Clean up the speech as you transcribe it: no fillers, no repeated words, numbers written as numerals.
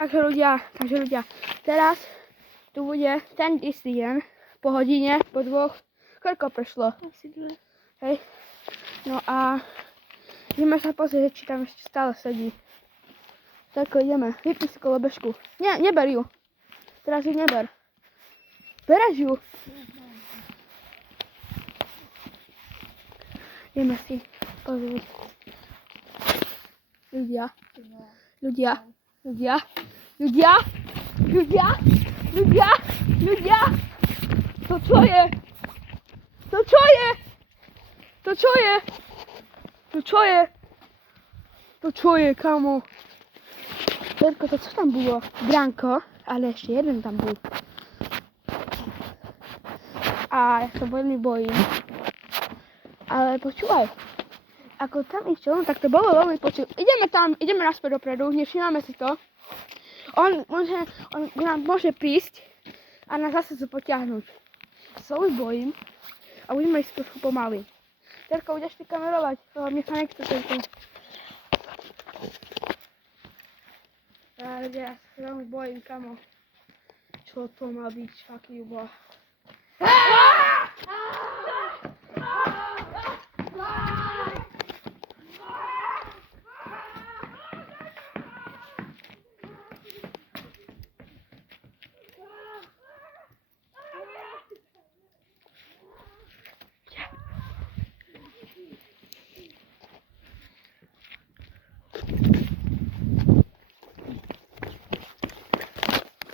Takže ľudia, teraz tu bude ten istý deň, po hodine, po dvoch, koľko prešlo? Asi 2. Hej. No a ideme sa pozrieť, či tam ešte stále sedí. Tak ideme, vypni si kolobežku. Nie, neber ju. Teraz ju neber. Bereš ju. Ideme si pozrieť. Ľudia. To čo je? To čo je, kamo? Terko, to co tam było? Branko, ale jeszcze jeden tam był. A ja sa veľmi bojím. Ale počúvaj, ako tam išiel, tak to bolo veľmi počuť. Ideme naspäť dopredu, nevšímame si to. On nám môže prísť a nás zase potiahnuť. Sa veľmi bojím a budeme ísť trošku pomaly. Terko, budeš ty kamerovať? Mne sa nechce Terko. Ja sa veľmi bojím, kamo. Čo to má byť, aký boh.